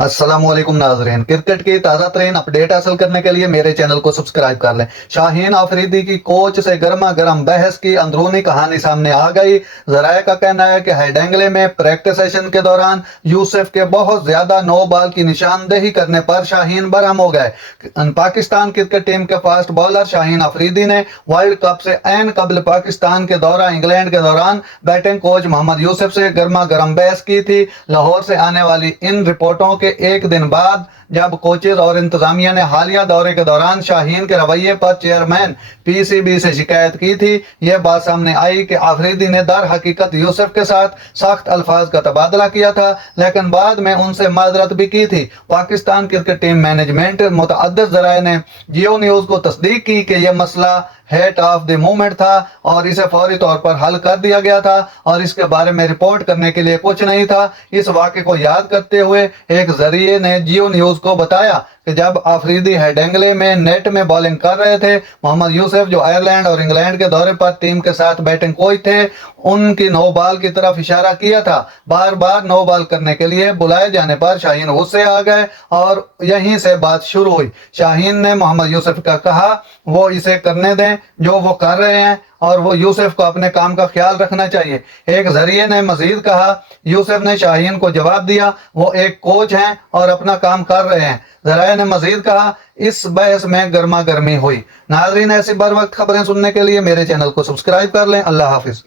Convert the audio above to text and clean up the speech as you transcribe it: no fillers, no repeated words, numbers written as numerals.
अस्सलाम वालेकुम नाज़रीन, क्रिकेट की ताज़ा तरीन अपडेट हासिल करने के लिए मेरे चैनल को सब्सक्राइब कर लें। शाहीन आफरीदी की कोच से गर्मा गर्म बहस की अंदरूनी कहानी सामने आ गई। ज़राए का कहना है कि हेडेंगले में प्रैक्टिस सेशन के दौरान यूसुफ के बहुत ज्यादा नो बॉल की निशानदेही करने पर शाहीन बरहम हो गए। पाकिस्तान क्रिकेट टीम के फास्ट बॉलर शाहीन आफरीदी ने वर्ल्ड कप से ऐन कबल पाकिस्तान के दौरा इंग्लैंड के दौरान बैटिंग कोच मोहम्मद यूसुफ से गर्मा गर्म बहस की थी। लाहौर से आने वाली इन रिपोर्टों के एक दिन बाद जब कोचेज और इंतजामिया ने हालिया दौरे के दौरान शाहीन के रवैये पर चेयरमैन पीसीबी से शिकायत की थी, यह बात सामने आई कि आफरीदी ने दर हकीकत यूसुफ के साथ सख्त अल्फाज का तबादला किया था, लेकिन बाद में उनसे माजरत भी की थी। पाकिस्तान क्रिकेट टीम मैनेजमेंट मुतअद्दिद ज़राए ने जियो न्यूज़ को तस्दीक की कि यह मसला हेट ऑफ द मूवमेंट था और इसे फौरी तौर पर हल कर दिया गया था और इसके बारे में रिपोर्ट करने के लिए कुछ नहीं था। इस वाक़े को याद करते हुए एक जरिए ने जियो न्यूज़ को बताया कि जब आफरीदी हेडेंगले में नेट में बॉलिंग कर रहे थे, मोहम्मद यूसुफ जो आयरलैंड और इंग्लैंड के दौरे पर टीम के साथ बैटिंग कोच थे, उनकी नो बॉल की तरफ इशारा किया था। बार बार नो बॉल करने के लिए बुलाए जाने पर शाहीन गुस्से आ गए और यहीं से बात शुरू हुई। शाहीन ने मोहम्मद यूसुफ का कहा वो इसे करने दें जो वो कर रहे हैं और वो यूसुफ को अपने काम का ख्याल रखना चाहिए। एक जरिए ने मजीद कहा, यूसुफ ने शाहीन को जवाब दिया वो एक कोच हैं और अपना काम कर रहे हैं। जराए ने मजीद कहा इस बहस में गर्मा गर्मी हुई। नाज़रीन, ऐसी बर वक्त खबरें सुनने के लिए मेरे चैनल को सब्सक्राइब कर लें। अल्लाह हाफिज।